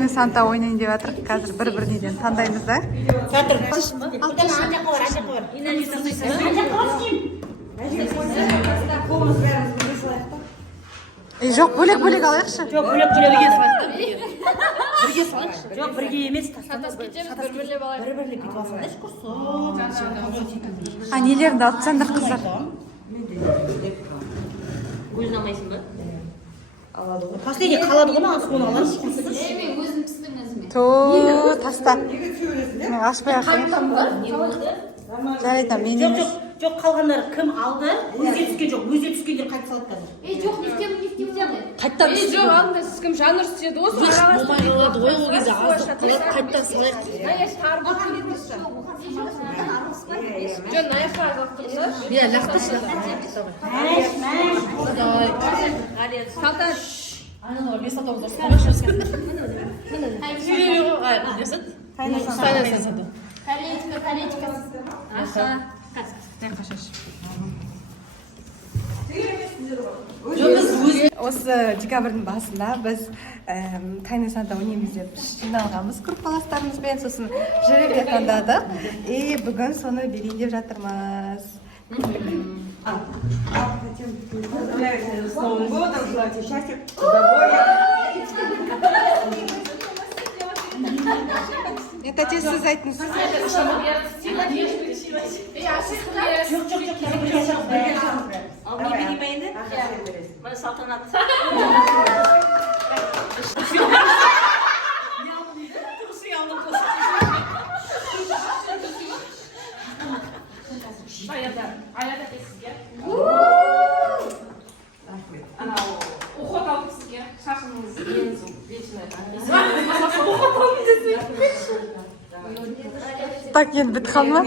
Tiny Santa ойнайын деп жатыр. Қазір бір-бірінен таңдаймыз да. Жоқ, бөлек-бөлек алайықшы. Жоқ, бөлек-бөлек бірге салайықшы. Жоқ, бірге емес, бір-бірлеп бүйтіп алсаңдаршы құрсын. Нелеріңді алып тастаңдар қыздар. Өзін алмайсың ба? Последний қалады ғой, маған соны алармын. Мен өзім пістім өзіме. Таста. Ашпай ақын. Жарайды, мен емес. Жоқ, қалғандары кім алды? Өзе түскен жоқ, өзе түскендер қайта салады қазір. Жоқ, нефтем жағдай. Қайттан жоқ, алдында сіз кім жаныр түседі осы Болмай қалады ғой, ол кезде аздық қылып қайттан салайық. Жөн, аяққа лақтырса. Иә, лақтыршы. Салтан. Айнан бар, мен сатамыз дұрыс қылмақшы. Осы декабрьдің басында біз Tiny Santa ойнаймыз деп жиналғанбыз группаластарымызбен, сосын жерге таңдадық. Бүгін соны берейін деп жатырмыз. Поздравляю с Новым годом, желаю счастья, здоровья. Это те сіз айтыңыз. Ал не берейін енді? Мына салтанат. Аяда сізге. Уход алып сізге. Шашыңыз еніңіз вечный. Так, енді бітті қалма?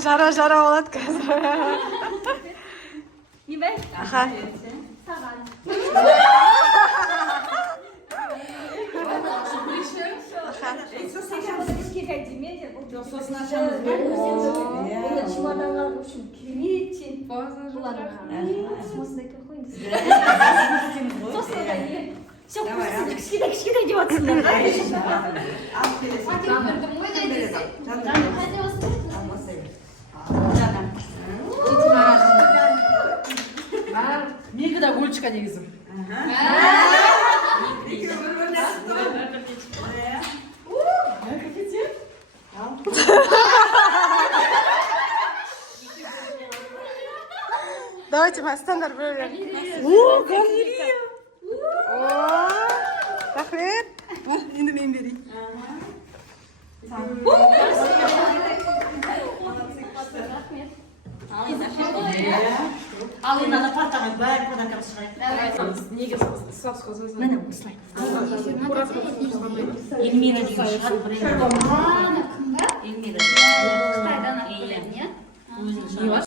Жара болады қазір. Не бәй? Аха. Кішкетай деп атсыңдар. Менікі да гольчика негізі. Давайте мы стандарт бөлем. О, галерея! Рахмет. Енді мен берейін. Ал енді ана партаға бәрі подарканы шығарайық. Неге сатыс қылсыз? Міне осылай. Эльмира деген шығар. Ана кімді? Эльмира. Қытайдан ақылдан, иә? Өзің шығар.